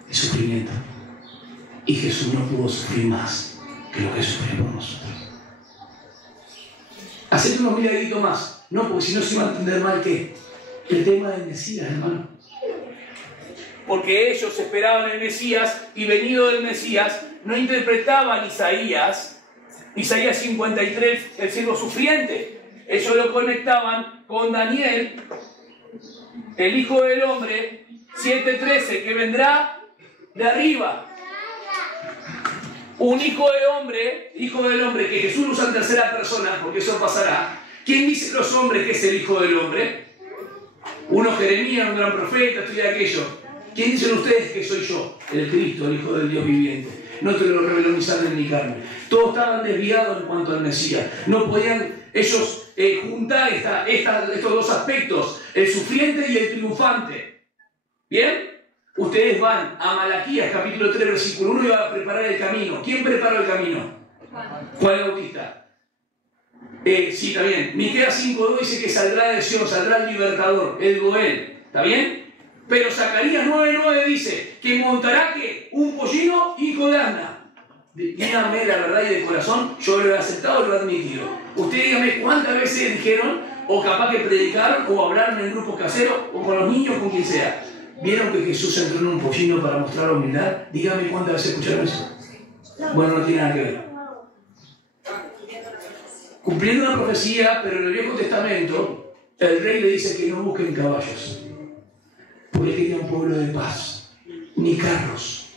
El sufrimiento. Y Jesús no pudo sufrir más que lo que sufrió por nosotros. Hacete unos milagritos más. No, porque si no se iba a entender mal ¿qué? el tema del Mesías, hermano. Porque ellos esperaban el Mesías y venido del Mesías no interpretaban Isaías 53, el siervo sufriente. Ellos lo conectaban con Daniel, el Hijo del Hombre, 7:13, que vendrá de arriba. Un hijo del hombre, que Jesús usa en tercera persona, porque eso pasará. ¿Quién dice los hombres que es el Hijo del Hombre? Uno Jeremías, un gran profeta, esto y aquello. ¿Quién dicen ustedes que soy yo? El Cristo, el Hijo del Dios viviente. No te lo reveló ni sangre ni carne. Todos estaban desviados en cuanto al Mesías. No podían ellos juntar estos dos aspectos, el sufriente y el triunfante. ¿Bien? Ustedes van a Malaquías, capítulo 3, versículo 1, y van a preparar el camino. ¿Quién preparó el camino? Juan el Bautista. Sí, está bien. Miqueas 5:2 dice que saldrá de Sion, saldrá el libertador, el Goel. ¿Está bien? Pero Zacarías 9:9 dice que montará ¿qué? Un pollino hijo de asna. Dígame la verdad y de corazón, yo lo he aceptado y lo he admitido. Usted dígame cuántas veces dijeron, o capaz que predicaron, o hablaron en grupos caseros, o con los niños, con quien sea. ¿Vieron que Jesús entró en un pollino para mostrar humildad? Dígame cuántas veces escucharon eso. Bueno, no tiene nada que ver. Cumpliendo una profecía, pero en el Viejo Testamento, el rey le dice que no busquen caballos. Porque él quería un pueblo de paz, ni carros.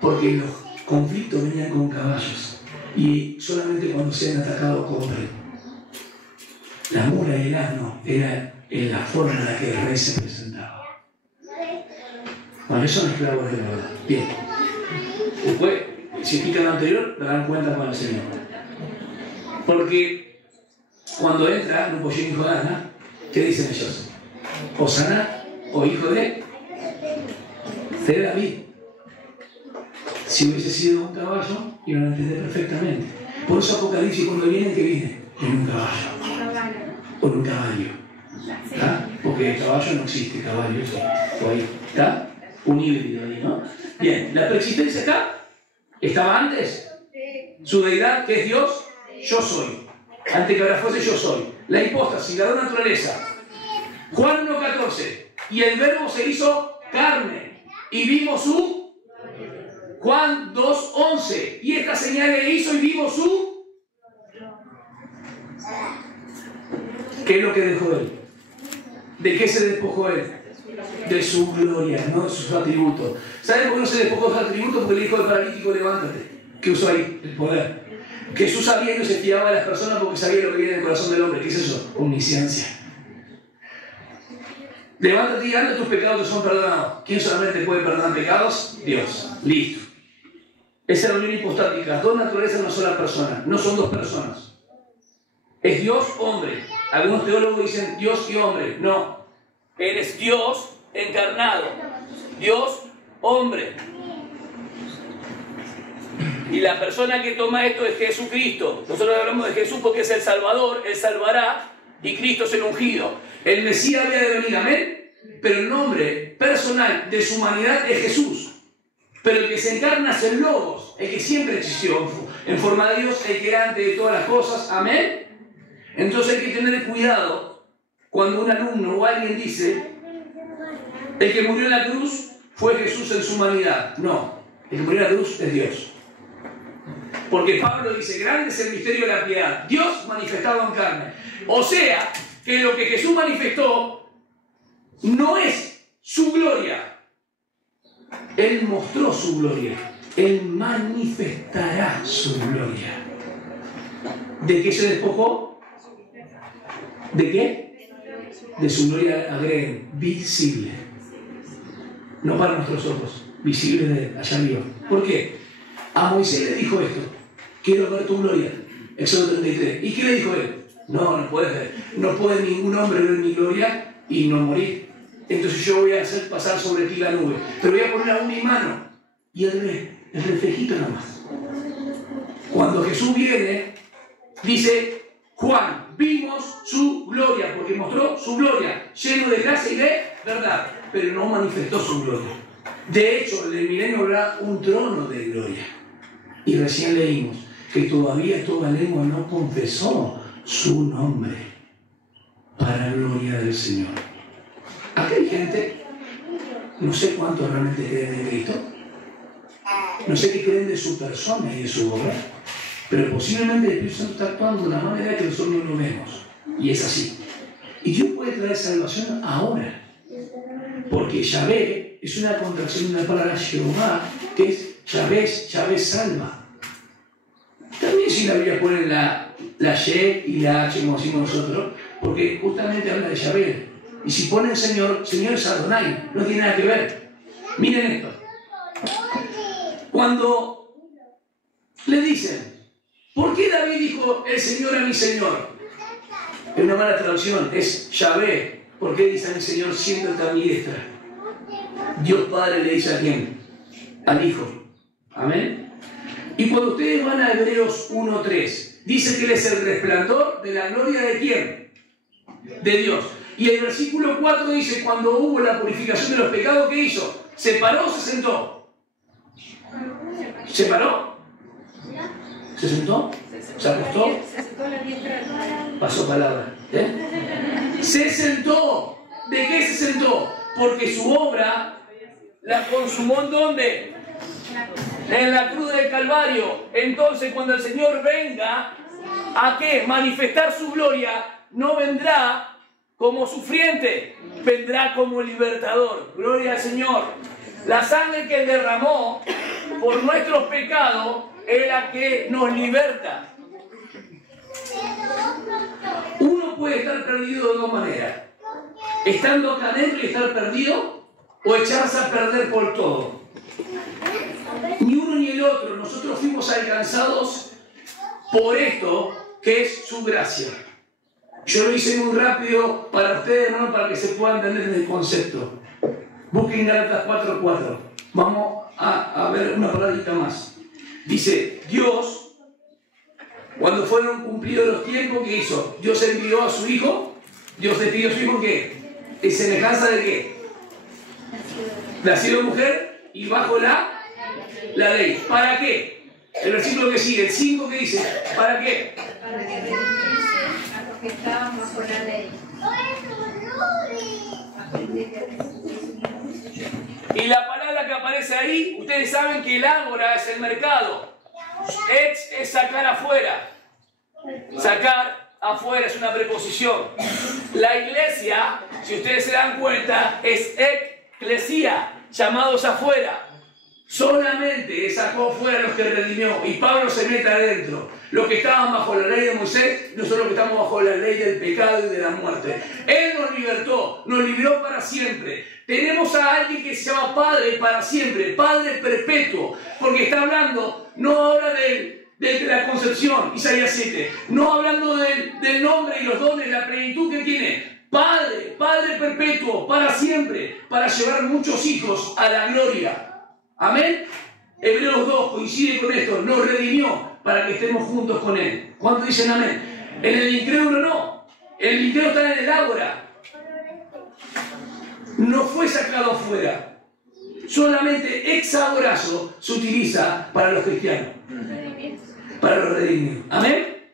Porque los conflictos venían con caballos. Y solamente cuando sean atacados compren. La mula y el asno era en la forma en la que el rey se presentaba. Bueno, son esclavos de la verdad. Bien. Después, si explican lo anterior, darán cuenta con el Señor. Porque cuando entra en un pollino hijo de asna, ¿qué dicen ellos? Hosanna, o hijo de David. Si hubiese sido un caballo, iban a entender perfectamente. Por eso Apocalipsis, cuando viene, ¿qué viene? En un caballo. O en un caballo. ¿Está? Porque el caballo no existe, caballo, eso. O ahí. ¿Está? Un híbrido ahí, ¿no? Bien, la preexistencia acá estaba antes. Su deidad, que es Dios, yo soy. Antes que ahora fuese, yo soy. La hipóstasis, la dos naturaleza. Juan 1:14. Y el verbo se hizo carne. Y vimos su. Juan 2:11. Y esta señal le hizo y vimos su. ¿Qué es lo que dejó él? ¿De qué se despojó él? De su gloria, no de sus atributos. ¿Saben por qué no se despojó de sus atributos? Porque le dijo al paralítico, levántate. ¿Qué usó ahí? El poder. Jesús sabía y no se fiaba de las personas porque sabía lo que viene en el corazón del hombre. ¿Qué es eso? Omnisciencia. Levántate y anda, tus pecados te son perdonados. ¿Quién solamente puede perdonar pecados? Dios. Listo. Esa es la unión hipostática. Dos naturalezas en una sola persona. No son dos personas. Es Dios, hombre. Algunos teólogos dicen Dios y hombre. No. Él es Dios encarnado. Dios, hombre. Y la persona que toma esto es Jesucristo. Nosotros hablamos de Jesús porque es el Salvador, Él salvará, y Cristo es el ungido. El Mesías había de venir, amén. Pero el nombre personal de su humanidad es Jesús. Pero el que se encarna es el Logos, el que siempre existió en forma de Dios, el que era antes de todas las cosas, amén. Entonces hay que tener cuidado cuando un alumno o alguien dice, el que murió en la cruz fue Jesús en su humanidad. No, el que murió en la cruz es Dios. Porque Pablo dice, grande es el misterio de la piedad, Dios manifestado en carne. O sea, que lo que Jesús manifestó no es su gloria. Él mostró su gloria. Él manifestará su gloria. ¿De qué se despojó? ¿De qué? De su gloria, agreguen, visible. No para nuestros ojos, visible de allá arriba. ¿Por qué? A Moisés le dijo esto, quiero ver tu gloria. Éxodo 33. ¿Y qué le dijo él? No, no puedes ver. No puede ningún hombre ver mi gloria y no morir. Entonces yo voy a hacer pasar sobre ti la nube. Pero voy a poner aún mi mano. Y el reflejito nada más. Cuando Jesús viene, dice, Juan, vimos su gloria, porque mostró su gloria, lleno de gracia y de verdad, pero no manifestó su gloria. De hecho, en el milenio habrá un trono de gloria. Y recién leímos que todavía toda lengua no confesó su nombre para gloria del Señor. Acá hay gente, no sé cuántos realmente creen en Cristo, no sé qué creen de su persona y de su obra, pero posiblemente el Espíritu Santo está actuando de una manera que nosotros no lo vemos. Y es así. Y Dios puede traer salvación ahora. Porque Yahvé es una contracción de una palabra Jehová, que es Yahvé salva. También si la Biblia pone la Y y la H, como decimos nosotros, porque justamente habla de Yahvé. Y si ponen Señor es Adonai, no tiene nada que ver. Miren esto. Cuando le dicen, ¿por qué David dijo el Señor a mi Señor? Es una mala traducción, es Yahvé. ¿Por qué dice a mi Señor, siéntate a mi diestra? Dios Padre le dice a quién? Al Hijo. Amén. Y cuando ustedes van a Hebreos 1:3, dice que Él es el resplandor de la gloria de quién? De Dios. Y el versículo 4 dice, cuando hubo la purificación de los pecados, ¿qué hizo? ¿Se paró o se sentó? ¿Se paró? ¿Se sentó? ¿Se acostó? Pasó palabra. Se sentó. ¿De qué se sentó? Porque su obra la consumó ¿en dónde? En la cruz del Calvario. Entonces cuando el Señor venga, ¿a qué? Manifestar su gloria, no vendrá como sufriente, vendrá como libertador. Gloria al Señor. La sangre que Él derramó por nuestros pecados es la que nos liberta. Uno puede estar perdido de dos maneras: estando acá adentro y estar perdido, o echarse a perder por todo. Ni uno ni el otro. Nosotros fuimos alcanzados por esto que es su gracia. Yo lo hice muy rápido para ustedes, hermanos, para que se puedan entender el concepto. Busquen Gálatas 4:4. Vamos a ver una palabrita más. Dice, Dios, cuando fueron cumplidos los tiempos, ¿qué hizo? Dios envió a su Hijo. Dios despidió a su Hijo, ¿qué? ¿En semejanza de qué? Nacido mujer y bajo la ley. ¿Para qué? El versículo que sigue, el 5, que dice, ¿para qué? Para que beneficie a los que estaban bajo la ley. Y la palabra que aparece ahí, ustedes saben que el ágora es el mercado. Es sacar afuera. Sacar afuera es una preposición. La iglesia, si ustedes se dan cuenta, es eclesia, llamados afuera. Solamente sacó fuera a los que redimió. Y Pablo se mete adentro. Los que estaban bajo la ley de Moisés, nosotros los que estamos bajo la ley del pecado y de la muerte. Él nos libertó, nos libró para siempre. Tenemos a alguien que se llama Padre para siempre, Padre perpetuo, porque está hablando no ahora de la concepción, Isaías 7, no hablando del nombre y los dones, la plenitud que tiene. Padre perpetuo, para siempre, para llevar muchos hijos a la gloria. Amén. Hebreos 2 coincide con esto, nos redimió para que estemos juntos con Él. ¿Cuántos dicen amén? En el incrédulo no, el incrédulo está en el ágora. No fue sacado afuera. Solamente exagorazo se utiliza para los cristianos, para los redimidos. Amén.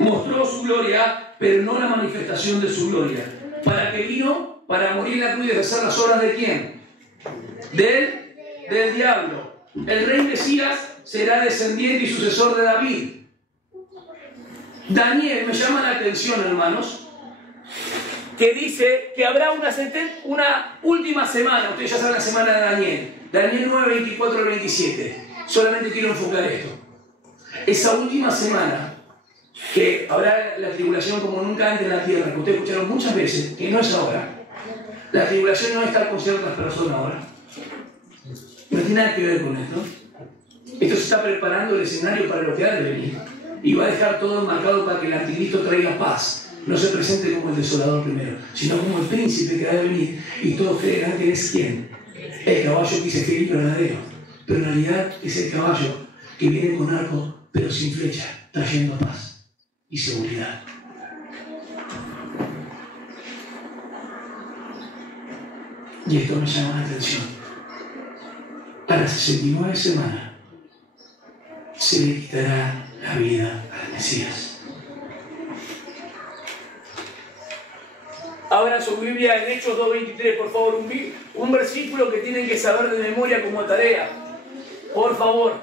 Mostró su gloria, pero no la manifestación de su gloria. ¿Para qué vino? Para morir en la cruz y hacer las obras de ¿quién? Del diablo. El rey Mesías será descendiente y sucesor de David. Daniel, me llama la atención, hermanos, que dice que habrá una última semana. Ustedes ya saben la semana de Daniel. Daniel 9, 24 al 27. Solamente quiero enfocar esto. Esa última semana, que habrá la tribulación como nunca antes en la tierra, que ustedes escucharon muchas veces, que no es ahora. La tribulación no es estar con ciertas personas ahora. No tiene nada que ver con esto. Esto se está preparando el escenario para lo que ha de venir. Y va a dejar todo marcado para que el anticristo traiga paz. No se presente como el desolador primero, sino como el príncipe que ha de venir. Y todos creerán que es ¿quién? El caballo que dice fiel y verdadero. Pero en realidad es el caballo que viene con arco, pero sin flecha, trayendo paz y seguridad. Y esto me llama la atención. A las 69 semanas se le quitará la vida al Mesías. Abran su Biblia en Hechos 2:23, por favor, un versículo que tienen que saber de memoria como tarea. Por favor.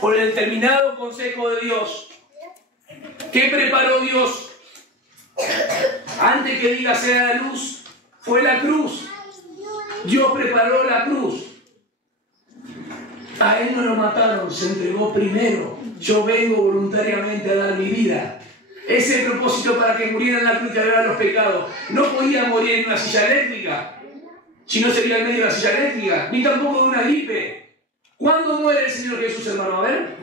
Por el determinado consejo de Dios. ¿Qué preparó Dios? Antes que diga sea la luz, fue la cruz. Dios preparó la cruz. A él no lo mataron, se entregó primero. Yo vengo voluntariamente a dar mi vida. Ese propósito para que muriera en la cruz y cargara los pecados. No podía morir en una silla eléctrica, si no sería en medio de la silla eléctrica, ni tampoco de una gripe. ¿Cuándo muere el Señor Jesús, hermano? A ver.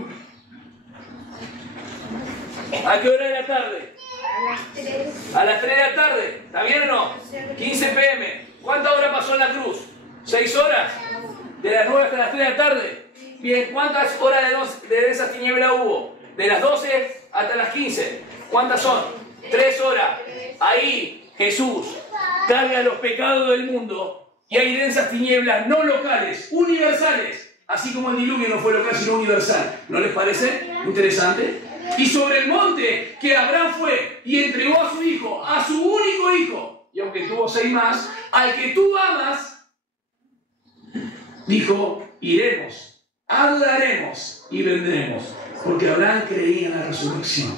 ¿A qué hora de la tarde? A las 3. A las 3 de la tarde. ¿Está bien o no? 15 p.m. ¿Cuántas horas pasó en la cruz? ¿6 horas? ¿De las 9 hasta las 3 de la tarde? Bien, ¿cuántas horas de esas tinieblas hubo? De las 12 hasta las 15. ¿Cuántas son? 3 horas. Ahí Jesús carga los pecados del mundo y hay densas tinieblas no locales, universales. Así como el diluvio no fue local sino universal. ¿No les parece interesante? Y sobre el monte que Abraham fue y entregó a su hijo, a su único hijo, y aunque tuvo 6 más, al que tú amas, dijo, iremos, adoraremos y vendremos. Porque Abraham creía en la resurrección.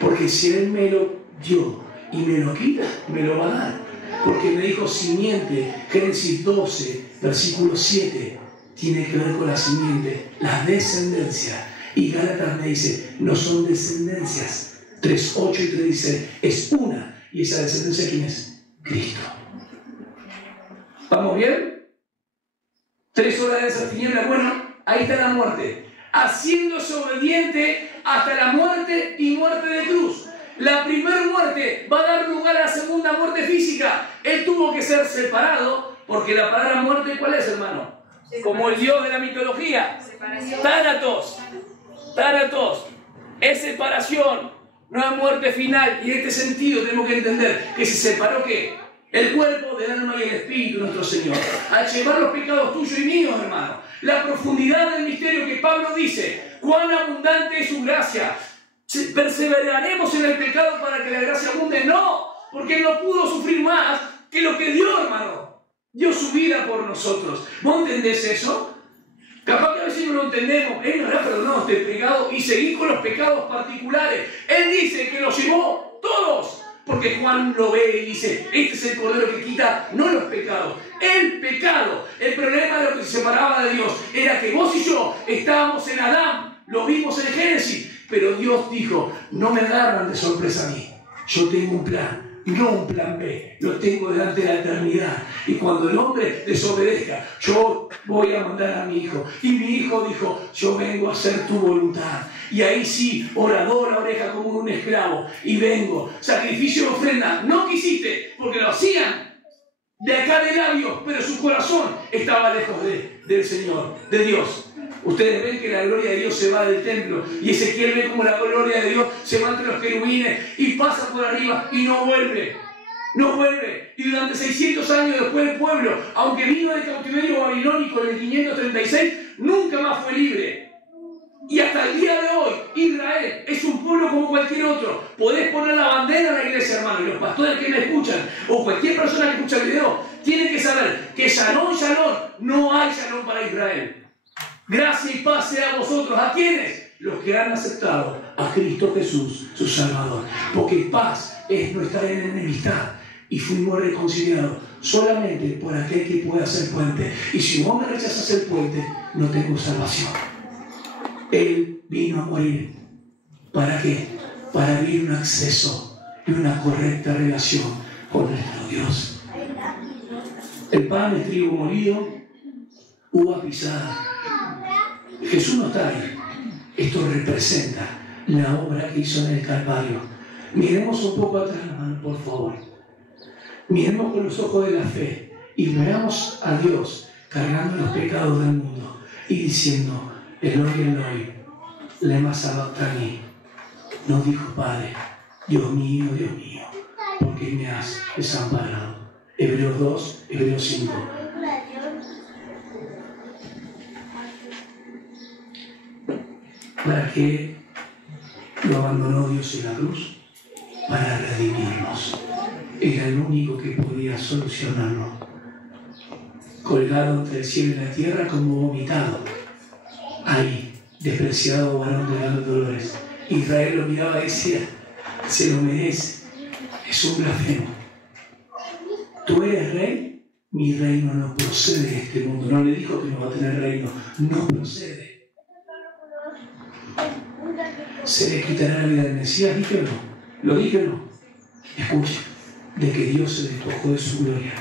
Porque si Él me lo dio y me lo quita, me lo va a dar. Porque me dijo simiente, Génesis 12, versículo 7, tiene que ver con la simiente, la descendencia. Y Gálatas me dice, no son descendencias. 3:8 y 3 dice, es una. ¿Y esa descendencia quién es? Cristo. ¿Vamos bien? 3 horas de esa tiniebla, bueno, ahí está la muerte. Haciéndose obediente hasta la muerte y muerte de cruz. La primera muerte va a dar lugar a la segunda muerte física. Él tuvo que ser separado, porque la palabra muerte, ¿cuál es, hermano? Como el dios de la mitología. Tánatos. Tánatos. Es separación, no es muerte final. Y en este sentido tenemos que entender que se separó ¿qué? El cuerpo del alma y el espíritu de nuestro Señor. Al llevar los pecados tuyos y míos, hermano. La profundidad del misterio que Pablo dice, cuán abundante es su gracia. ¿Perseveraremos en el pecado para que la gracia abunde? No, porque Él no pudo sufrir más que lo que dio, hermano. Dio su vida por nosotros. ¿Vos entendés eso? Capaz que a veces no lo entendemos. Él nos hará perdonado este pecado y seguir con los pecados particulares. Él dice que los llevó todos. Porque Juan lo ve y dice, este es el Cordero que quita, no los pecados, el pecado. El problema de lo que se separaba de Dios era que vos y yo estábamos en Adán, lo vimos en Génesis, pero Dios dijo, no me agarran de sorpresa a mí, yo tengo un plan. No un plan B, lo tengo delante de la eternidad. Y cuando el hombre desobedezca, yo voy a mandar a mi hijo. Y mi hijo dijo, yo vengo a hacer tu voluntad. Y ahí sí, orador la oreja como un esclavo. Y vengo, sacrificio de ofrenda. No quisiste, porque lo hacían de acá de labios, pero su corazón estaba lejos del Señor, de Dios. Ustedes ven que la gloria de Dios se va del templo y Ezequiel ve como la gloria de Dios se va entre los querubines y pasa por arriba y no vuelve. No vuelve. Y durante 600 años después el pueblo, aunque vino del cautiverio babilónico en el 536, nunca más fue libre. Y hasta el día de hoy, Israel es un pueblo como cualquier otro. Podés poner la bandera en la iglesia, hermano, y los pastores que me escuchan, o cualquier persona que escucha el video, tienen que saber que shalom, shalom, no hay shalom para Israel. Gracia y paz sea a vosotros. ¿A quiénes? Los que han aceptado a Cristo Jesús, su Salvador. Porque paz es no estar en enemistad. Y fuimos reconciliados solamente por aquel que puede hacer puente. Y si vos me rechazas el puente, no tengo salvación. Él vino a morir. ¿Para qué? Para abrir un acceso y una correcta relación con nuestro Dios. El pan es trigo molido, uva pisada. Jesús no está ahí. Esto representa la obra que hizo en el Calvario. Miremos un poco atrás, hermano, por favor. Miremos con los ojos de la fe y veamos a Dios cargando los pecados del mundo y diciendo, Eloi, lema sabactani. Nos dijo, Padre, Dios mío, ¿por qué me has desamparado? Hebreos 2, Hebreos 5. ¿Para qué Lo abandonó Dios en la cruz para redimirnos. Era el único que podía solucionarlo. Colgado entre el cielo y la tierra como vomitado. Ahí, despreciado varón de grandes dolores. Israel lo miraba y decía, se lo merece. Es un blasfemo. Tú eres rey, mi reino no procede de este mundo. No le dijo que no va a tener reino, no procede. ¿Se le quitará la vida del Mesías? ¿Dije o no? ¿Lo dije o no? Escucha, de que Dios se despojó de su gloria.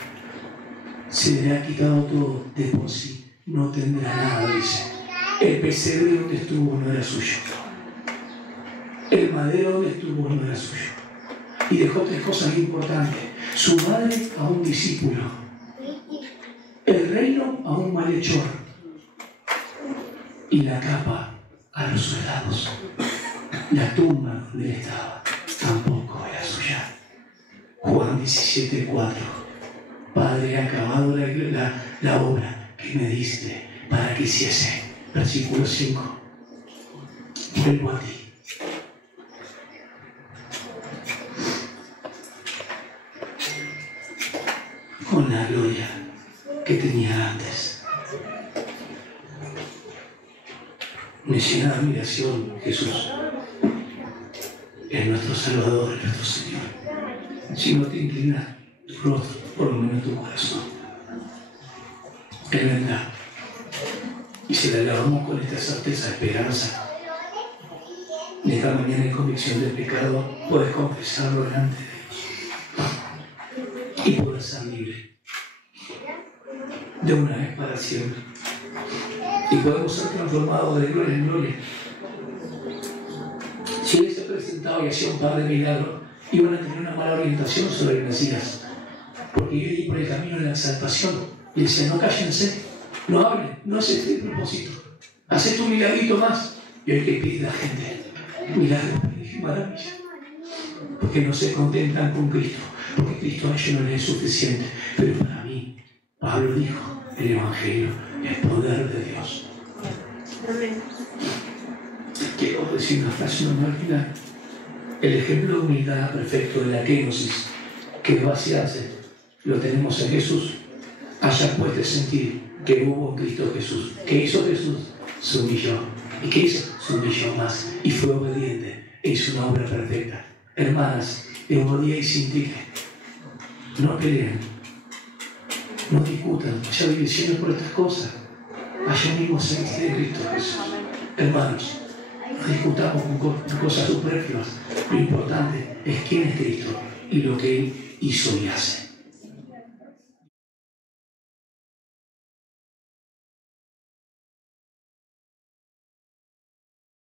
Se le ha quitado todo de por sí, no tendrá nada, dice. El pesebre donde estuvo no era suyo. El madero donde estuvo no era suyo. Y dejó tres cosas importantes. Su madre a un discípulo. El reino a un malhechor. Y la capa a los soldados. La tumba donde él estaba tampoco era suya. Juan 17:4. Padre, he acabado la obra que me diste para que hiciese. Versículo 5. Vuelvo a ti. Con la gloria que tenía antes. Me llena de admiración, Jesús. Es nuestro Salvador, es nuestro Señor. Si no te inclinas tu rostro, por lo menos tu corazón. Él vendrá. Y si le alabamos con esta certeza, esperanza, en esta mañana en convicción del pecado, puedes confesarlo delante de Dios. Y puedes ser libre. De una vez para siempre. Y podemos ser transformados de gloria en gloria. Si él se presentaba y hacía un par de milagros, iban a tener una mala orientación sobre el Mesías. Porque iba a ir por el camino de la exaltación. Y decía, no cállense, no hablen, no es este el propósito. Haced un milagrito más. Y hoy que pide la gente, milagro, maravilla. Porque no se contentan con Cristo. Porque Cristo a ellos no les es suficiente. Pero para mí, Pablo dijo, el Evangelio es poder de Dios. Quiero decir una frase normal final. El ejemplo de humildad perfecto de la kenosis, que es vaciarse, lo tenemos en Jesús. Haya pues de sentir que hubo en Cristo Jesús. ¿Qué hizo Jesús? Se humilló. ¿Y qué hizo? Se humilló más. Y fue obediente. E hizo una obra perfecta. Hermanas, Euodia y Sintique, no peleen. No discutan. Haya divisiones por estas cosas. Haya mismo sentir de Cristo Jesús. Hermanos, no discutamos con cosas superfluas. Lo importante es quién es Cristo y lo que Él hizo y hace.